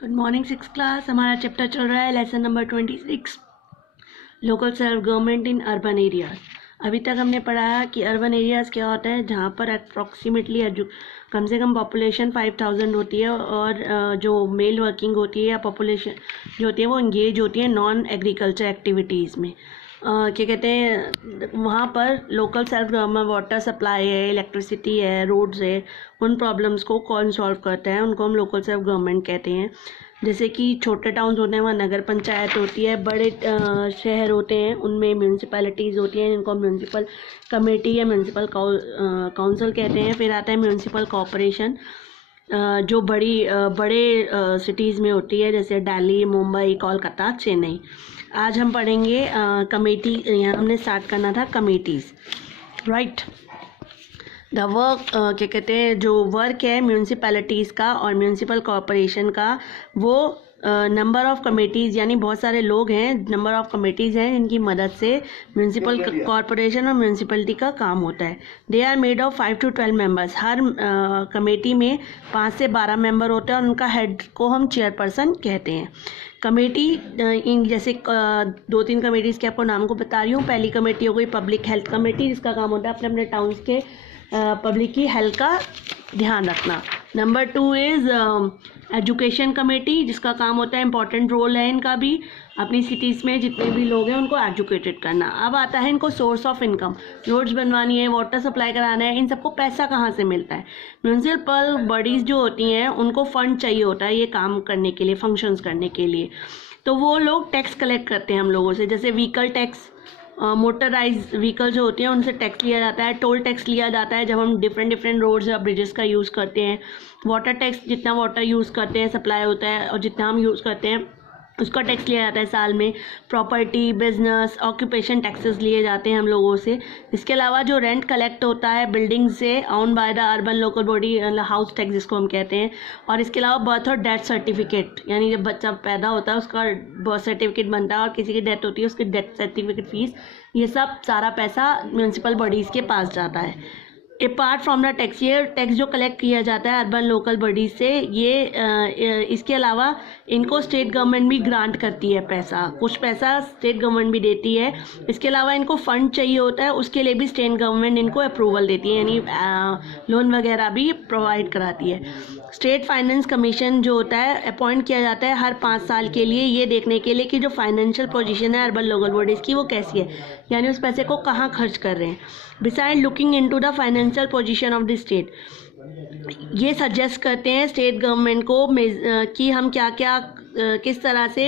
Good morning six class. हमारा chapter चल रहा है lesson number 26 local self government in urban areas. अभी तक हमने पढ़ा है कि अर्बन एरियाज़ क्या होता है, जहाँ पर अप्रॉक्सीमेटली कम से कम पॉपुलेशन 5000 होती है और जो मेल वर्किंग होती है या पॉपुलेशन जो होती है वो इंगेज होती है नॉन एग्रीकल्चर एक्टिविटीज़ में। क्या कहते हैं, वहाँ पर local self government water supply है, इलेक्ट्रिसिटी है, रोड्स है, उन प्रॉब्लम्स को कौन सॉल्व करता है, उनको हम लोकल सेल्फ गवर्नमेंट कहते हैं। जैसे कि छोटे टाउन्स होते हैं वहाँ नगर पंचायत होती है, बड़े शहर होते हैं उनमें म्यूनसिपैलिटीज़ होती हैं जिनको म्यूनसिपल कमेटी या म्यूनसिपल काउंसिल कहते हैं। फिर आता है म्यूनसिपल कॉरपोरेशन जो बड़े सिटीज़ में होती है, जैसे दिल्ली, मुंबई, कोलकाता, चेन्नई। आज हम पढ़ेंगे कमेटी। यहाँ हमने स्टार्ट करना था कमेटीज़, राइट। द वर्क क्या कहते हैं, जो वर्क है म्यूनसिपैलिटीज़ का और म्यूनसिपल कॉरपोरेशन का, वो नंबर ऑफ़ कमेटीज़ यानी बहुत सारे लोग हैं, नंबर ऑफ़ कमेटीज़ हैं जिनकी मदद से म्यूनसिपल कॉरपोरेशन और म्यूनसिपलिटी का काम होता है। They are made of 5 to 12 members. हर कमेटी में 5 से 12 मेंबर होते हैं और उनका हेड को हम चेयरपर्सन कहते हैं। कमेटी इन जैसे 2-3 कमेटीज़ के आपको नाम को बता रही हूँ। पहली कमेटी हो गई पब्लिक हेल्थ कमेटी, जिसका काम होता है अपने अपने टाउन्स के पब्लिक की हेल्थ का ध्यान रखना। नंबर 2 इज़ एजुकेशन कमेटी, जिसका काम होता है, इंपॉर्टेंट रोल है इनका भी, अपनी सिटीज़ में जितने भी लोग हैं उनको एजुकेटेड करना। अब आता है इनको सोर्स ऑफ इनकम, रोड्स बनवानी है, वाटर सप्लाई कराना है, इन सबको पैसा कहाँ से मिलता है। म्यूनसिपल बॉडीज़ जो होती हैं उनको फंड चाहिए होता है ये काम करने के लिए, फंक्शंस करने के लिए, तो वो लोग टैक्स कलेक्ट करते हैं हम लोगों से। जैसे व्हीकल टैक्स, मोटराइज व्हीकल जो होती हैं उनसे टैक्स लिया जाता है, टोल टैक्स लिया जाता है जब हम डिफरेंट रोड्स या ब्रिजेस का यूज़ करते हैं, वाटर टैक्स जितना वाटर यूज़ करते हैं सप्लाई होता है और जितना हम यूज़ करते हैं उसका टैक्स लिया जाता है साल में। प्रॉपर्टी, बिजनेस, ऑक्यूपेशन टैक्सेस लिए जाते हैं हम लोगों से। इसके अलावा जो रेंट कलेक्ट होता है बिल्डिंग से, on by the urban local body, house tax जिसको हम कहते हैं। और इसके अलावा बर्थ और डेथ सर्टिफिकेट, यानी जब बच्चा पैदा होता है उसका बर्थ सर्टिफिकेट बनता है और किसी की डेथ होती है उसकी डेथ सर्टिफिकेट फीस, ये सब सारा पैसा म्यूनसिपल बॉडीज़ के पास जाता है। अपार्ट फ्रॉम द टैक्स, ये टैक्स जो कलेक्ट किया जाता है अर्बन लोकल बॉडीज से, ये इसके अलावा इनको स्टेट गवर्नमेंट भी ग्रांट करती है पैसा, कुछ पैसा स्टेट गवर्नमेंट भी देती है। इसके अलावा इनको फंड चाहिए होता है, उसके लिए भी स्टेट गवर्नमेंट इनको अप्रूवल देती है, यानी लोन वगैरह भी प्रोवाइड कराती है। स्टेट फाइनेंस कमीशन जो होता है अपॉइंट किया जाता है हर 5 साल के लिए, ये देखने के लिए कि जो फाइनेंशियल पोजीशन है अर्बन लोकल बॉडीज़ की वो कैसी है, यानी उस पैसे को कहाँ खर्च कर रहे हैं। Beside looking into the financial position of the state, ये सजेस्ट करते हैं स्टेट गवर्नमेंट को कि हम क्या क्या किस तरह से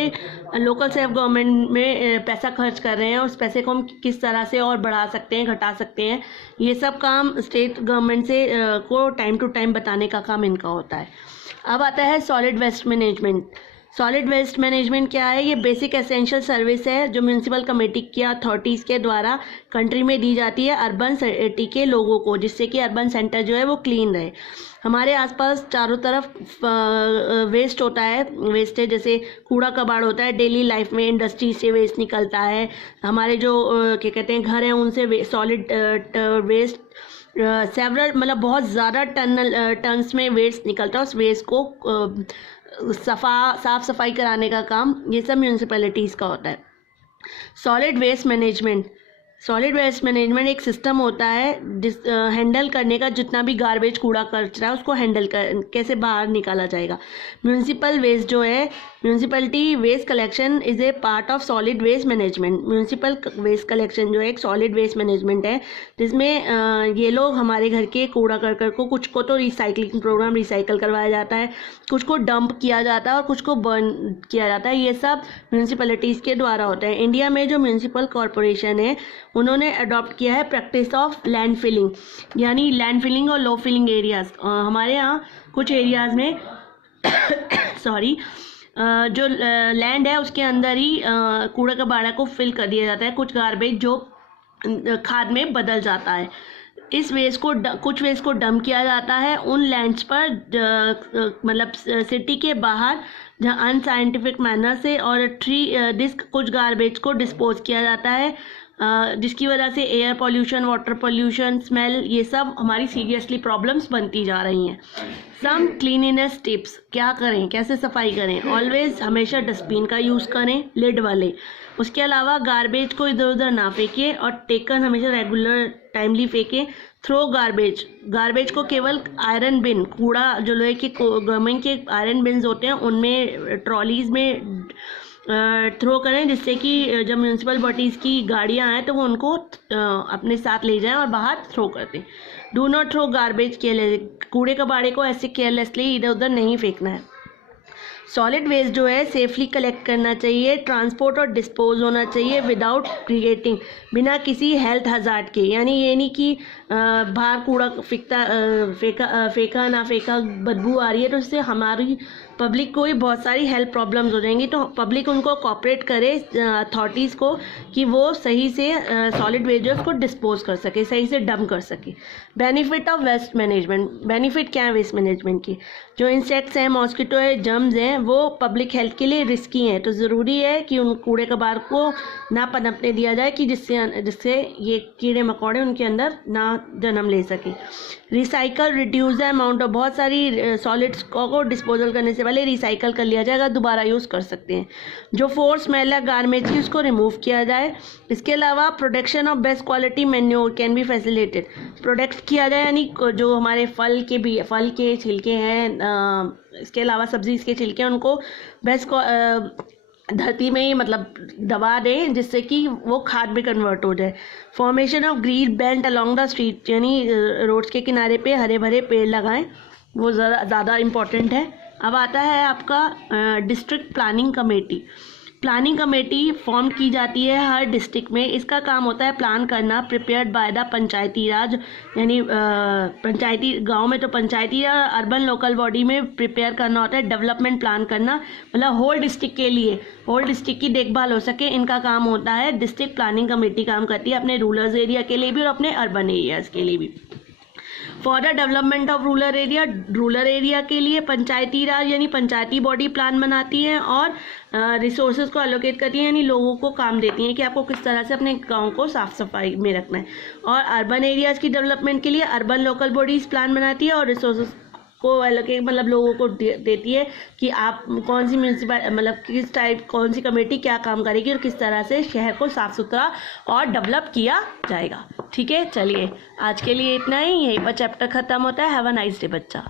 लोकल सेल्फ गवर्नमेंट में पैसा खर्च कर रहे हैं, उस पैसे को हम किस तरह से और बढ़ा सकते हैं, घटा सकते हैं। ये सब काम स्टेट गवर्नमेंट से को टाइम टू टाइम बताने का काम इनका होता है। अब आता है solid waste management. Solid waste management क्या है? ये बेसिक एसेंशियल सर्विस है जो म्यूनसिपल कमेटी की अथॉरिटीज़ के द्वारा कंट्री में दी जाती है अर्बन सिटी के लोगों को, जिससे कि अर्बन सेंटर जो है वो क्लीन रहे। हमारे आसपास चारों तरफ वेस्ट होता है, वेस्टेज जैसे कूड़ा कबाड़ होता है, डेली लाइफ में इंडस्ट्री से वेस्ट निकलता है, हमारे जो क्या कहते हैं घर हैं उनसे सॉलिड वेस्ट सेवरल मतलब बहुत ज़्यादा टन्स में वेस्ट निकलता है। उस वेस्ट को साफ सफाई कराने का काम ये सब म्यूनसिपैलिटीज़ का होता है। Solid waste management, solid waste management एक सिस्टम होता है जिस हैंडल करने का, जितना भी गार्बेज कूड़ा कचरा है उसको हैंडल कर कैसे बाहर निकाला जाएगा। म्यूनसिपल वेस्ट जो है, municipality waste collection is a part of solid waste management. Municipal waste collection जो है एक सॉलिड वेस्ट मैनेजमेंट है, जिसमें ये लोग हमारे घर के कूड़ा करकट को, कुछ को तो रिसाइकलिंग प्रोग्राम रिसाइकल करवाया जाता है, कुछ को डंप किया जाता है और कुछ को बर्न किया जाता है। ये सब म्यूनसिपलिटीज़ के द्वारा होता है। इंडिया में जो म्यूनसिपल कॉरपोरेशन है उन्होंने अडॉप्ट किया है प्रैक्टिस ऑफ लैंड फिलिंग, यानी लैंड फिलिंग और लो फिलिंग एरियाज़। हमारे यहाँ कुछ एरियाज़ में सॉरी जो लैंड है उसके अंदर ही कूड़ा कबाड़ा को फिल कर दिया जाता है, कुछ गार्बेज जो खाद में बदल जाता है। इस वेस्ट को कुछ वेस्ट को डंप किया जाता है उन लैंड्स पर, मतलब सिटी के बाहर, जहाँ अनसाइंटिफिक मैनर से, और कुछ गार्बेज को डिस्पोज किया जाता है जिसकी वजह से air pollution, water pollution, smell, ये सब हमारी सीरियसली प्रॉब्लम्स बनती जा रही हैं। सम क्लीनिनेस टिप्स, क्या करें, कैसे सफाई करें? ऑलवेज हमेशा डस्टबिन का यूज़ करें, लिड वाले। उसके अलावा गार्बेज को इधर उधर ना फेंकें और टेकन हमेशा रेगुलर टाइमली फेंकें। थ्रो गार्बेज को केवल आयरन बिन, कूड़ा जो लोहे के गवर्नमेंट के आयरन बिन्स होते हैं उनमें, ट्रॉलीज में थ्रो करें, जिससे कि जब म्यूनसिपल बॉडीज़ की गाड़ियाँ आएँ तो वो उनको अपने साथ ले जाएं और बाहर थ्रो कर दें। डू नॉट थ्रो गार्बेज कूड़े कबाड़े को ऐसे केयरलेसली इधर उधर नहीं फेंकना है। सॉलिड वेस्ट जो है सेफली कलेक्ट करना चाहिए, ट्रांसपोर्ट और डिस्पोज होना चाहिए विदाउट क्रिएटिंग, बिना किसी हेल्थ हजार्ड के। यानी ये नहीं कि बाहर कूड़ा फेंका ना फेंका, बदबू आ रही है तो इससे हमारी पब्लिक को ही बहुत सारी हेल्थ प्रॉब्लम्स हो जाएंगी। तो पब्लिक उनको कॉपरेट करे अथॉरिटीज़ को कि वो सही से सॉलिड वेस्ट को डिस्पोज कर सके, सही से डंप कर सके। Benefit of waste management, benefit क्या है वेस्ट मैनेजमेंट की? जो इंसेक्ट्स हैं, मॉस्किटो है, जर्म्स हैं, वो पब्लिक हेल्थ के लिए रिस्की हैं, तो ज़रूरी है कि उन कूड़े कबाड़ को ना पनपने दिया जाए कि जिससे ये कीड़े मकोड़े उनके अंदर ना जन्म ले सके। Recycle, reduce the amount of, बहुत सारी सॉलिड्स को डिस्पोजल करने से पहले रिसाइकल कर लिया जाएगा, दोबारा यूज़ कर सकते हैं। जो फोर स्मेल है गार्बेज की, उसको रिमूव किया जाए। इसके अलावा production of best quality manure can be facilitated, product किया जाए, यानी जो हमारे फल के छिलके हैं, इसके अलावा सब्जी के छिलके, उनको बेस्ट धरती में ही मतलब दबा दें, जिससे कि वो खाद में कन्वर्ट हो जाए। Formation of green belt along the street, यानी रोड्स के किनारे पे हरे भरे पेड़ लगाएं, वो ज़्यादा इम्पॉर्टेंट है। अब आता है आपका डिस्ट्रिक्ट प्लानिंग कमेटी फॉर्म की जाती है हर डिस्ट्रिक्ट में। इसका काम होता है प्लान करना, प्रिपेयर्ड बाय द पंचायती राज, यानी पंचायती गांव में तो पंचायती या अर्बन लोकल बॉडी में प्रिपेयर करना होता है डेवलपमेंट प्लान करना, मतलब होल डिस्ट्रिक्ट के लिए, होल डिस्ट्रिक्ट की देखभाल हो सके, इनका काम होता है। डिस्ट्रिक्ट प्लानिंग कमेटी काम करती है अपने रूरल एरिया के लिए भी और अपने अर्बन एरियाज़ के लिए भी। For the development of rural area के लिए पंचायती राज यानी पंचायती बॉडी प्लान बनाती है और रिसोर्सेज को एलोकेट करती है, यानी लोगों को काम देती हैं कि आपको किस तरह से अपने गांव को साफ सफाई में रखना है। और अर्बन एरियाज़ की डेवलपमेंट के लिए अर्बन लोकल बॉडीज़ प्लान बनाती है और रिसोर्सेज को एलोकेट मतलब लोगों को देती है कि आप कौन सी म्यूनसिपल मतलब किस टाइप कौन सी कमेटी क्या काम करेगी और किस तरह से शहर को साफ़ सुथरा और डेवलप किया जाएगा। ठीक है, चलिए आज के लिए इतना ही, यहीं पर चैप्टर ख़त्म होता है। हैव अ नाइस डे बच्चा।